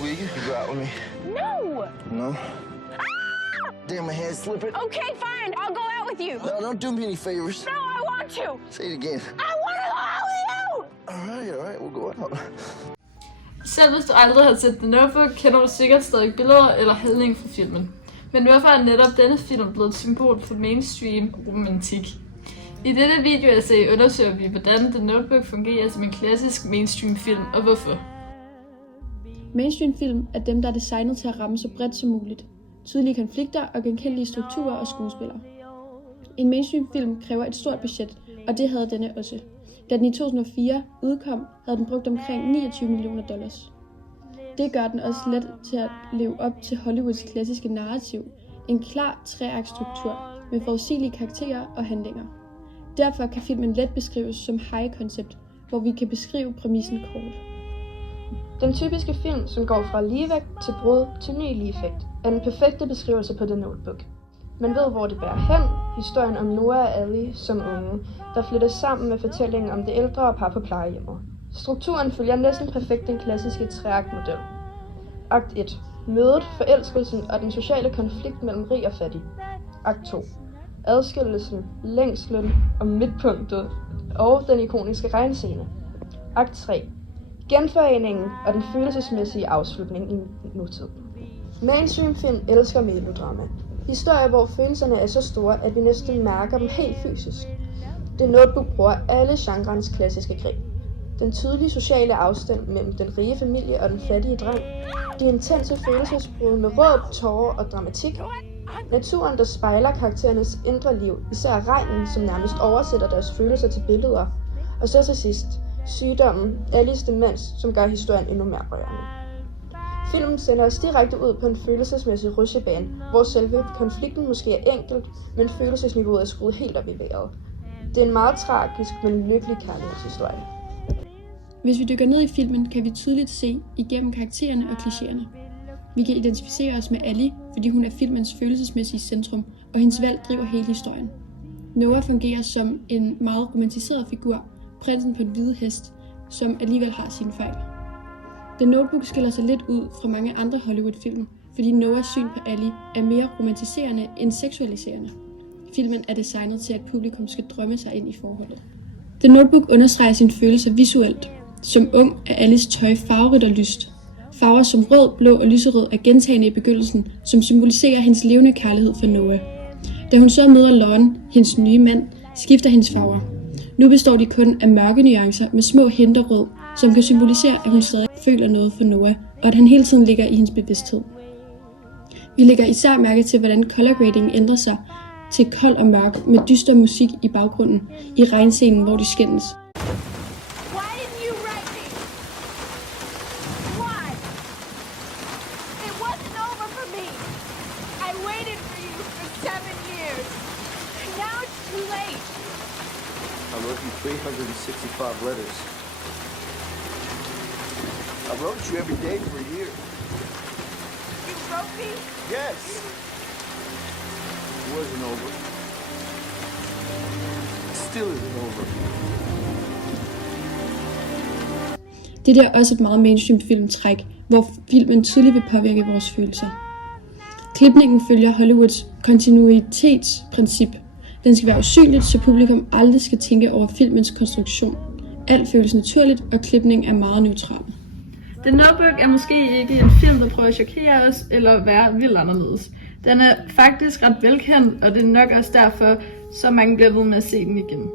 Will you go out with me? No! No? Damn, my hand's slipping. Okay, fine. I'll go out with you. No, don't do me any favors. No, I want to. Say it again. I want to go out with you! All right, we'll go out. Selv hvis du aldrig har set The Notebook, kender du sikkert stadig billeder eller handling fra filmen. Men hvorfor er netop denne film blevet et symbol for mainstream romantik? I dette videoessay undersøger vi, hvordan The Notebook fungerer som en klassisk mainstream film, og hvorfor. Mainstream film er dem, der er designet til at ramme så bredt som muligt. Tydelige konflikter og genkendelige strukturer og skuespillere. En mainstream film kræver et stort budget, og det havde denne også. Da den i 2004 udkom, havde den brugt omkring 29 millioner dollars. Det gør den også let til at leve op til Hollywoods klassiske narrativ, en klar treaktstruktur med forudsigelige karakterer og handlinger. Derfor kan filmen let beskrives som high concept, hvor vi kan beskrive præmissen kort. Den typiske film, som går fra ligevægt til brud til ny ligevægt, er den perfekte beskrivelse på The Notebook. Man ved, hvor det bærer hen, historien om Noah og Allie som unge, der flytter sammen med fortællingen om det ældre par på plejehjemmet. Strukturen følger næsten perfekt den klassiske treaktmodel. Akt 1. Mødet, forelskelsen og den sociale konflikt mellem rig og fattig. Akt 2. Adskillelsen, længslen og midtpunktet og den ikoniske regnscene. Akt 3. Genforeningen og den følelsesmæssige afslutning i nutiden. Mainstream-film elsker melodrama. Historier, hvor følelserne er så store, at vi næsten mærker dem helt fysisk. The Notebook bruger alle genrens klassiske greb. Den tydelige sociale afstand mellem den rige familie og den fattige dreng. De intense følelsesbrud med råb, tårer og dramatik. Naturen, der spejler karakterernes indre liv, især regnen, som nærmest oversætter deres følelser til billeder. Og så til sidst, sygdommen, Allies demens, som gør historien endnu mere rørende. Filmen sender os direkte ud på en følelsesmæssig rutsjebane, hvor selve konflikten måske er enkelt, men følelsesniveauet er skruet helt op i vejret. Det er en meget tragisk, men lykkelig kærlighedshistorie. Hvis vi dykker ned i filmen, kan vi tydeligt se igennem karaktererne og klichéerne. Vi kan identificere os med Allie, fordi hun er filmens følelsesmæssige centrum, og hendes valg driver hele historien. Noah fungerer som en meget romantiseret figur, prinsen på en hvide hest, som alligevel har sine fejl. The Notebook skiller sig lidt ud fra mange andre Hollywood-film, fordi Noahs syn på Allie er mere romantiserende end seksualiserende. Filmen er designet til, at publikum skal drømme sig ind i forholdet. The Notebook understreger sine følelser visuelt. Som ung er Allies tøj farverigt og lyst. Farver som rød, blå og lyserød er gentagne i begyndelsen, som symboliserer hendes levende kærlighed for Noah. Da hun så møder Lon, hendes nye mand, skifter hendes farver. Nu består de kun af mørke nuancer med små hinter rød, som kan symbolisere, at hun stadig føler noget for Noah, og at han hele tiden ligger i hendes bevidsthed. Vi lægger især mærke til, hvordan color grading ændrer sig til kold og mørk med dyster musik i baggrunden i regnscenen, hvor de skændes. Why didn't you write me? Why? It wasn't over for me. I waited for you for 7 years. Now it's too late. I wrote you 365 letters. I wrote you every day for a year. You wrote me? Yes. It wasn't over. It still isn't over. Det er også et meget mainstream filmtræk, hvor filmen tydeligt vil påvirke vores følelser. Klipningen følger Hollywoods kontinuitetsprincip. Den skal være usynligt, så publikum aldrig skal tænke over filmens konstruktion. Alt føles naturligt, og klipning er meget neutral. The Notebook er måske ikke en film, der prøver at chokere os eller være vildt anderledes. Den er faktisk ret velkendt, og det er nok også derfor, så mange bliver ved med at se den igen.